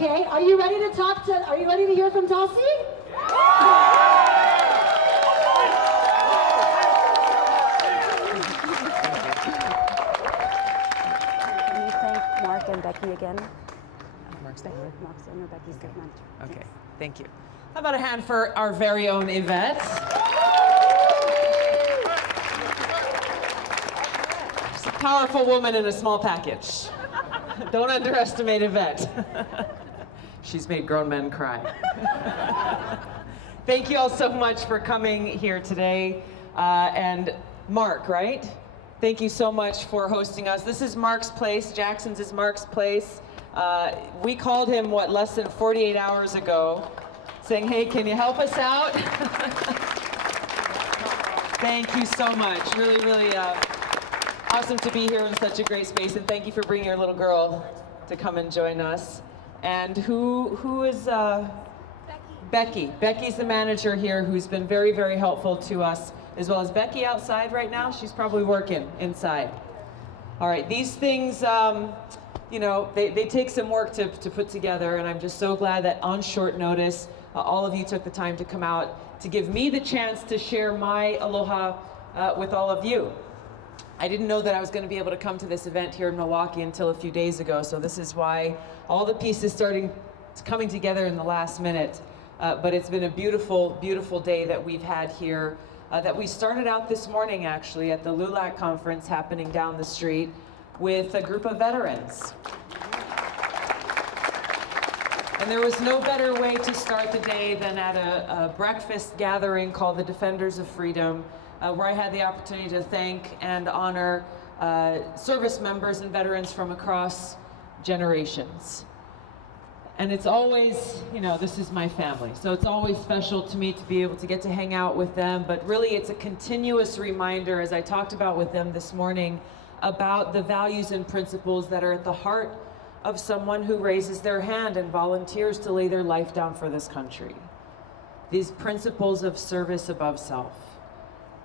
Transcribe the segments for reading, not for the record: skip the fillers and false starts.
Okay, are you ready to hear from Tulsi? Can you thank Mark and Becky again? Mark's there? Mark's in, or Becky's good manager. Okay, thank you. How about a hand for our very own Yvette? She's a powerful woman in a small package. Don't underestimate Yvette. She's made grown men cry. Thank you all so much for coming here today. And Mark, right? Thank you so much for hosting us. This is Mark's place. Jackson's is Mark's place. We called him, less than 48 hours ago, saying, hey, can you help us out? Thank you so much. Really, really awesome to be here in such a great space, and thank you for bringing your little girl to come and join us. And who is Becky? Becky's the manager here, who's been very, very helpful to us, as well as Becky outside right now. She's probably working inside. All right, these things, you know, they take some work to put together, and I'm just so glad that on short notice, all of you took the time to come out to give me the chance to share my aloha with all of you. I didn't know that I was going to be able to come to this event here in Milwaukee until a few days ago, so this is why all the pieces coming together in the last minute. But it's been a beautiful, beautiful day that we've had here, that we started out this morning actually at the LULAC conference happening down the street with a group of veterans. And there was no better way to start the day than at a breakfast gathering called the Defenders of Freedom, where I had the opportunity to thank and honor service members and veterans from across generations. And it's always, you know, this is my family, so it's always special to me to be able to get to hang out with them, but really it's a continuous reminder, as I talked about with them this morning, about the values and principles that are at the heart of someone who raises their hand and volunteers to lay their life down for this country. These principles of service above self.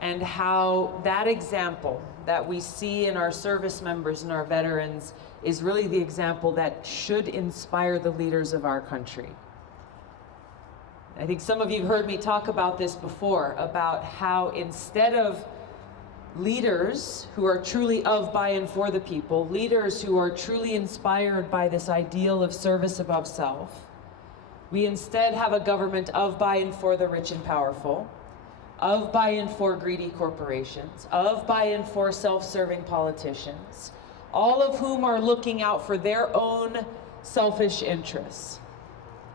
And how that example that we see in our service members and our veterans is really the example that should inspire the leaders of our country. I think some of you have heard me talk about this before, about how instead of leaders who are truly of, by, and for the people, leaders who are truly inspired by this ideal of service above self, we instead have a government of, by, and for the rich and powerful, of, by, and for greedy corporations, of, by, and for self-serving politicians, all of whom are looking out for their own selfish interests.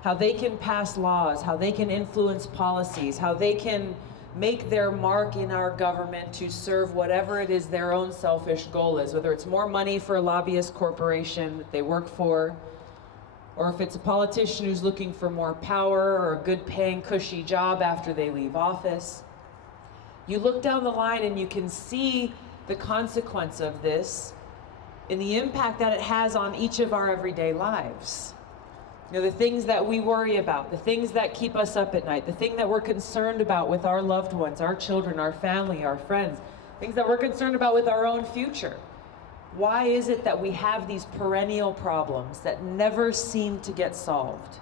How they can pass laws, how they can influence policies, how they can make their mark in our government to serve whatever it is their own selfish goal is, whether it's more money for a lobbyist corporation that they work for, or if it's a politician who's looking for more power or a good paying, cushy job after they leave office. You look down the line and you can see the consequence of this in the impact that it has on each of our everyday lives. You know, the things that we worry about, the things that keep us up at night, the thing that we're concerned about with our loved ones, our children, our family, our friends, things that we're concerned about with our own future. Why is it that we have these perennial problems that never seem to get solved?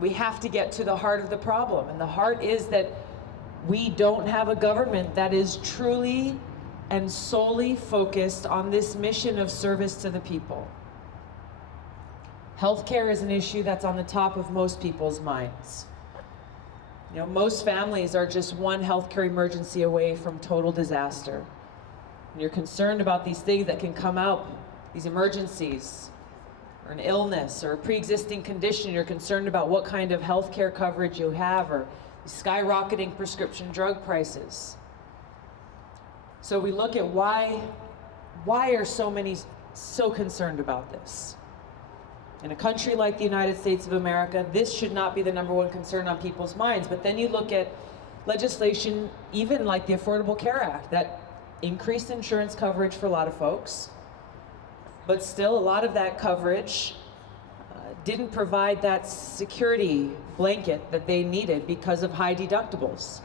We have to get to the heart of the problem, and the heart is that we don't have a government that is truly and solely focused on this mission of service to the people. Healthcare is an issue that's on the top of most people's minds. You know, most families are just one healthcare emergency away from total disaster. And you're concerned about these things that can come out, these emergencies, or an illness, or a pre-existing condition. You're concerned about what kind of healthcare coverage you have, or skyrocketing prescription drug prices. So we look at why are so many so concerned about this? In a country like the United States of America, this should not be the number one concern on people's minds. But then you look at legislation, even like the Affordable Care Act, that increased insurance coverage for a lot of folks, but still a lot of that coverage didn't provide that security blanket that they needed because of high deductibles.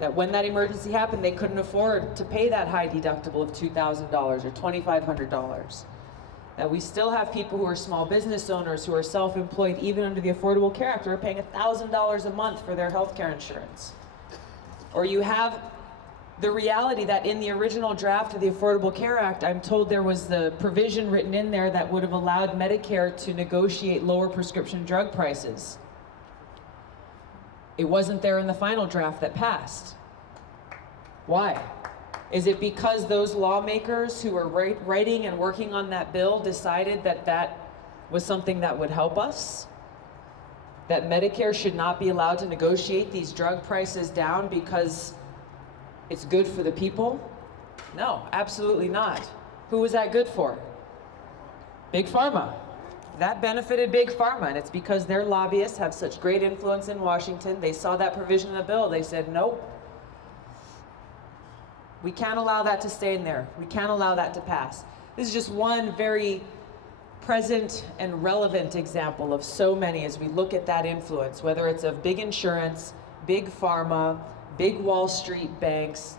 That when that emergency happened, they couldn't afford to pay that high deductible of $2,000 or $2,500. that we still have people who are small business owners, who are self-employed, even under the Affordable Care Act, who are paying $1,000 a month for their health care insurance. Or you have the reality that in the original draft of the Affordable Care Act, I'm told there was the provision written in there that would have allowed Medicare to negotiate lower prescription drug prices. It wasn't there in the final draft that passed. Why? Is it because those lawmakers who were writing and working on that bill decided that that was something that would help us? That Medicare should not be allowed to negotiate these drug prices down because it's good for the people? No, absolutely not. Who was that good for? Big Pharma. That benefited Big Pharma, and it's because their lobbyists have such great influence in Washington. They saw that provision in the bill. They said, nope. We can't allow that to stay in there. We can't allow that to pass. This is just one very present and relevant example of so many as we look at that influence, whether it's of big insurance, big pharma, big Wall Street banks,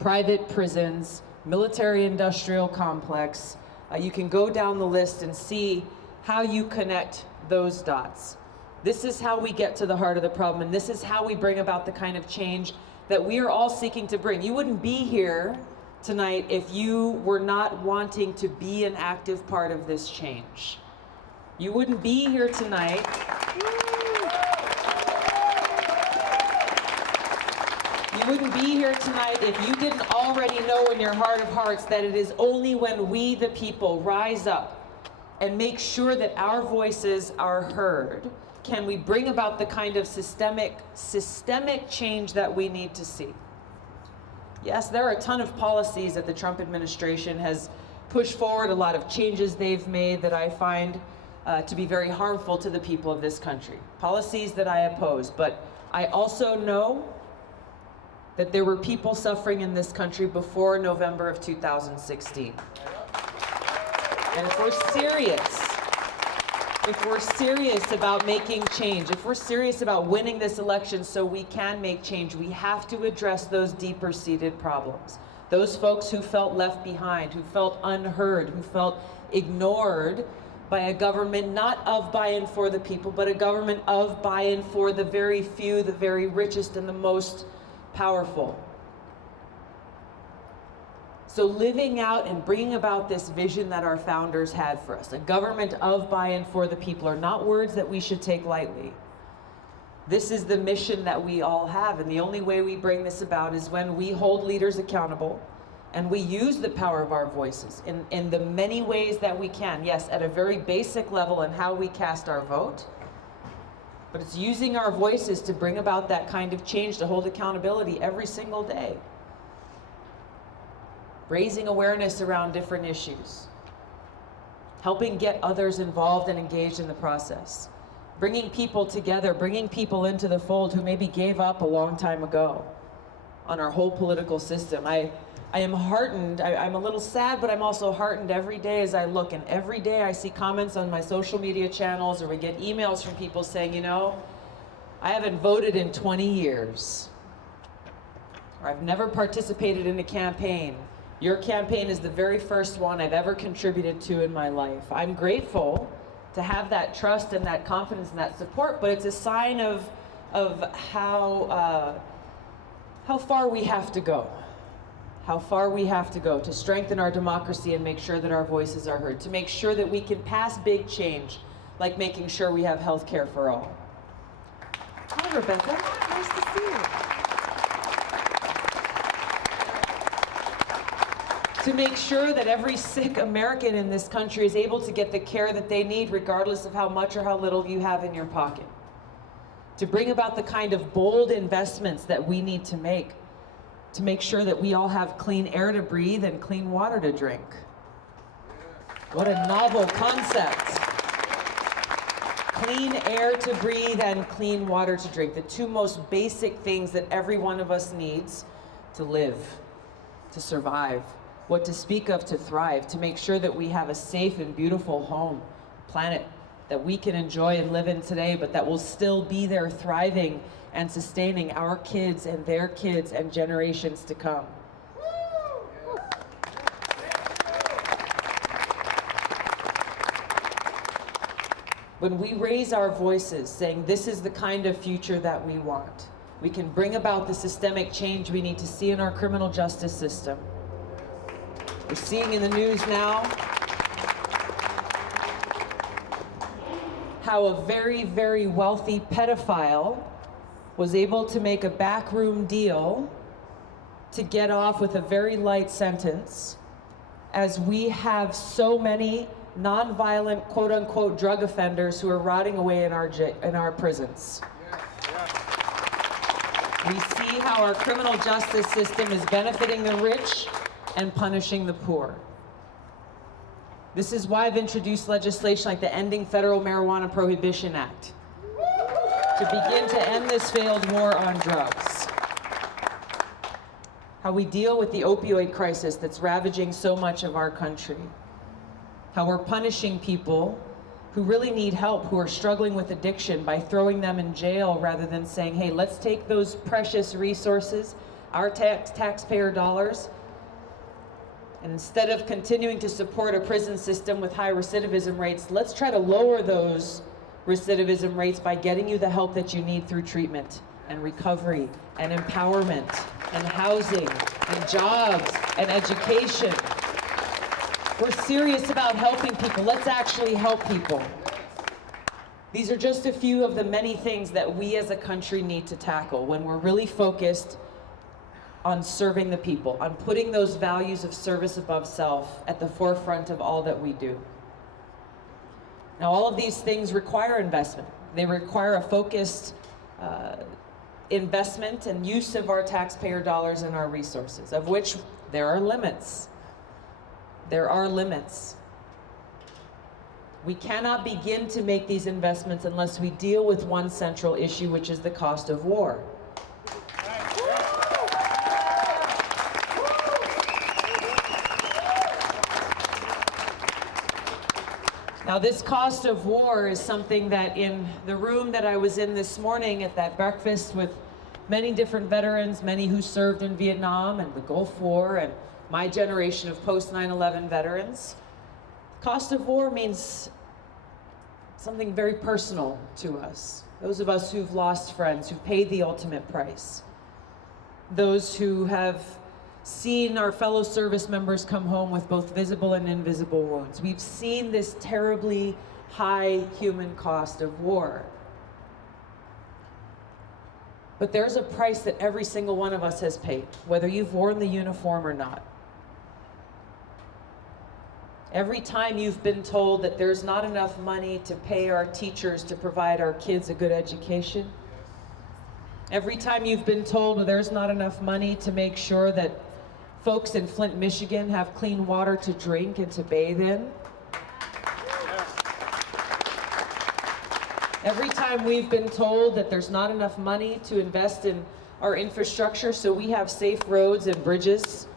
private prisons, military-industrial complex. You can go down the list and see how you connect those dots. This is how we get to the heart of the problem, and this is how we bring about the kind of change that we are all seeking to bring. You wouldn't be here tonight if you were not wanting to be an active part of this change. You wouldn't be here tonight. You wouldn't be here tonight if you didn't already know in your heart of hearts that it is only when we, the people, rise up and make sure that our voices are heard can we bring about the kind of systemic change that we need to see. Yes, there are a ton of policies that the Trump administration has pushed forward, a lot of changes they've made that I find to be very harmful to the people of this country. Policies that I oppose, but I also know that there were people suffering in this country before November of 2016. And if we're serious about making change, if we're serious about winning this election so we can make change, we have to address those deeper seated problems. Those folks who felt left behind, who felt unheard, who felt ignored by a government not of by and for the people, but a government of by and for the very few, the very richest and the most powerful. So living out and bringing about this vision that our founders had for us, a government of, by, and for the people, are not words that we should take lightly. This is the mission that we all have, and the only way we bring this about is when we hold leaders accountable and we use the power of our voices in the many ways that we can. Yes, at a very basic level in how we cast our vote, but it's using our voices to bring about that kind of change, to hold accountability every single day. Raising awareness around different issues, helping get others involved and engaged in the process, bringing people together, bringing people into the fold who maybe gave up a long time ago on our whole political system. I am heartened, I'm a little sad, but I'm also heartened every day as I look, and every day I see comments on my social media channels, or we get emails from people saying, you know, I haven't voted in 20 years, or I've never participated in a campaign. Your campaign is the very first one I've ever contributed to in my life. I'm grateful to have that trust and that confidence and that support, but it's a sign of how far we have to go. How far we have to go to strengthen our democracy and make sure that our voices are heard, to make sure that we can pass big change, like making sure we have health care for all. Hi, Rebecca. Nice to see you. To make sure that every sick American in this country is able to get the care that they need, regardless of how much or how little you have in your pocket. To bring about the kind of bold investments that we need to make sure that we all have clean air to breathe and clean water to drink. What a novel concept. Clean air to breathe and clean water to drink, the two most basic things that every one of us needs to live, to survive. What to speak of to thrive, to make sure that we have a safe and beautiful home, planet that we can enjoy and live in today, but that will still be there thriving and sustaining our kids and their kids and generations to come. when we raise our voices saying this is the kind of future that we want, we can bring about the systemic change we need to see in our criminal justice system. We're seeing in the news now how a very, very wealthy pedophile was able to make a backroom deal to get off with a very light sentence, as we have so many non-violent, quote-unquote, drug offenders who are rotting away in our prisons. We see how our criminal justice system is benefiting the rich and punishing the poor. This is why I've introduced legislation like the Ending Federal Marijuana Prohibition Act, to begin to end this failed war on drugs. How we deal with the opioid crisis that's ravaging so much of our country. How we're punishing people who really need help, who are struggling with addiction, by throwing them in jail rather than saying, hey, let's take those precious resources, our taxpayer dollars, and instead of continuing to support a prison system with high recidivism rates, let's try to lower those recidivism rates by getting you the help that you need through treatment and recovery and empowerment and housing and jobs and education. We're serious about helping people. Let's actually help people. These are just a few of the many things that we as a country need to tackle when we're really focused on serving the people, on putting those values of service above self at the forefront of all that we do. Now, all of these things require investment. They require a focused investment and use of our taxpayer dollars and our resources, of which there are limits. There are limits. We cannot begin to make these investments unless we deal with one central issue, which is the cost of war. Now, this cost of war is something that in the room that I was in this morning at that breakfast with many different veterans, many who served in Vietnam and the Gulf War, and my generation of post 9/11 veterans, cost of war means something very personal to us. Those of us who've lost friends, who've paid the ultimate price. Those who have seen our fellow service members come home with both visible and invisible wounds. We've seen this terribly high human cost of war. But there's a price that every single one of us has paid, whether you've worn the uniform or not. Every time you've been told that there's not enough money to pay our teachers to provide our kids a good education. Every time you've been told there's not enough money to make sure that folks in Flint, Michigan have clean water to drink and to bathe in. Every time we've been told that there's not enough money to invest in our infrastructure so we have safe roads and bridges.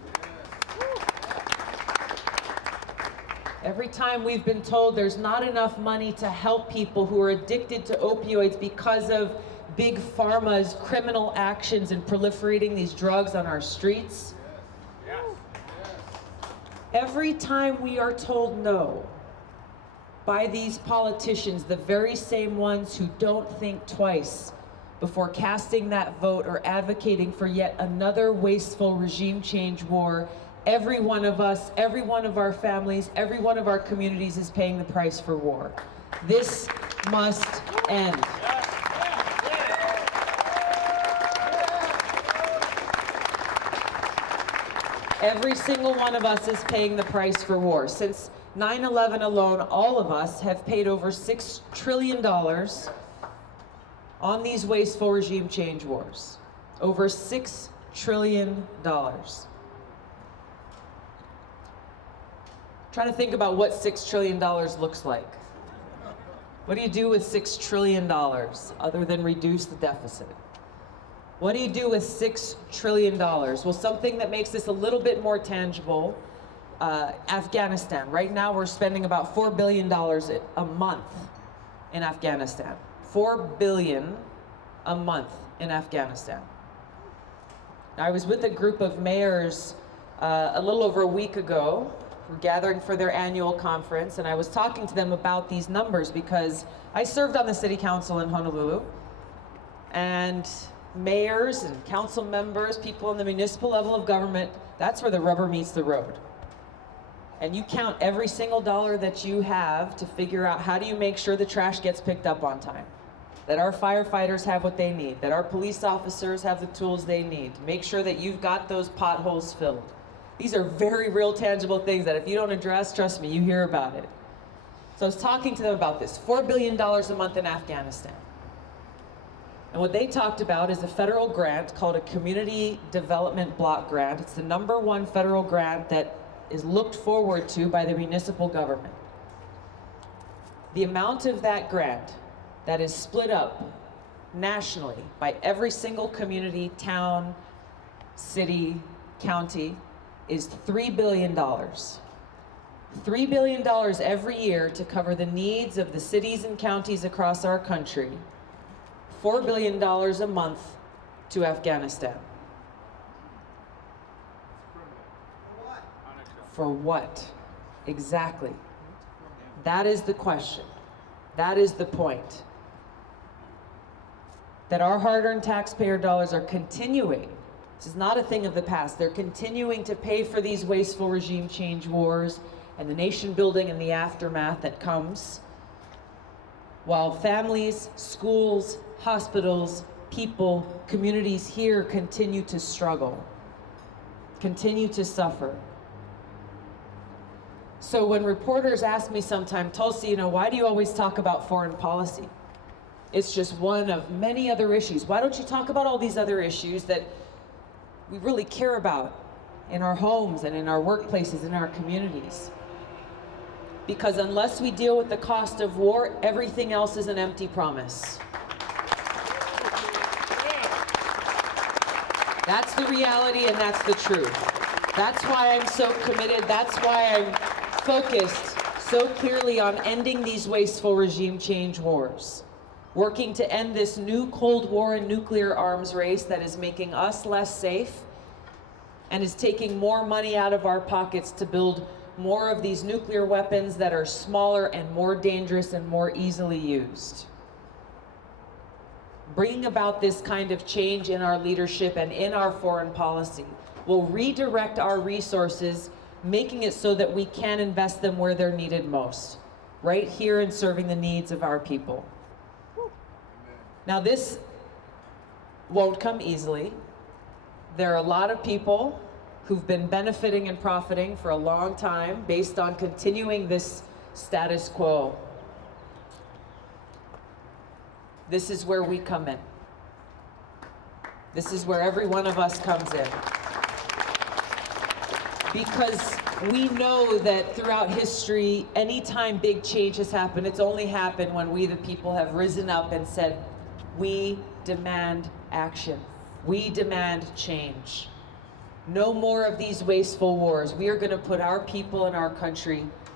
Every time we've been told there's not enough money to help people who are addicted to opioids because of big pharma's criminal actions in proliferating these drugs on our streets. Every time we are told no by these politicians, the very same ones who don't think twice before casting that vote or advocating for yet another wasteful regime change war, every one of us, every one of our families, every one of our communities is paying the price for war. This must end. Every single one of us is paying the price for war. Since 9/11 alone, all of us have paid over $6 trillion on these wasteful regime change wars. Over $6 trillion. Trying to think about what $6 trillion looks like. What do you do with $6 trillion other than reduce the deficit? What do you do with $6 trillion? Well, something that makes this a little bit more tangible, Afghanistan. Right now we're spending about $4 billion a month in Afghanistan. $4 billion a month in Afghanistan. Now, I was with a group of mayors a little over a week ago were gathering for their annual conference, and I was talking to them about these numbers because I served on the city council in Honolulu, and mayors and council members, people in the municipal level of government, that's where the rubber meets the road. And you count every single dollar that you have to figure out how do you make sure the trash gets picked up on time, that our firefighters have what they need, that our police officers have the tools they need, to make sure that you've got those potholes filled. These are very real, tangible things that if you don't address, trust me, you hear about it. So I was talking to them about this, $4 billion a month in Afghanistan. And what they talked about is a federal grant called a Community Development Block Grant. It's the #1 federal grant that is looked forward to by the municipal government. The amount of that grant that is split up nationally by every single community, town, city, county is $3 billion. $3 billion every year to cover the needs of the cities and counties across our country. $4 billion a month to Afghanistan. For what? Exactly. That is the question. That is the point. That our hard-earned taxpayer dollars are continuing. This is not a thing of the past. They're continuing to pay for these wasteful regime change wars and the nation building and the aftermath that comes, while families, schools, hospitals, people, communities here continue to struggle, continue to suffer. So when reporters ask me sometimes, Tulsi, why do you always talk about foreign policy? It's just one of many other issues. Why don't you talk about all these other issues that we really care about in our homes and in our workplaces, in our communities? Because unless we deal with the cost of war, everything else is an empty promise. That's the reality and that's the truth. That's why I'm so committed. That's why I'm focused so clearly on ending these wasteful regime change wars, working to end this new Cold War and nuclear arms race that is making us less safe and is taking more money out of our pockets to build more of these nuclear weapons that are smaller and more dangerous and more easily used. Bringing about this kind of change in our leadership and in our foreign policy will redirect our resources, making it so that we can invest them where they're needed most, right here in serving the needs of our people. Now, this won't come easily. There are a lot of people who've been benefiting and profiting for a long time based on continuing this status quo. This is where we come in. This is where every one of us comes in. Because we know that throughout history, anytime big change has happened, it's only happened when we, the people, have risen up and said, we demand action. We demand change. No more of these wasteful wars. We are going to put our people and our country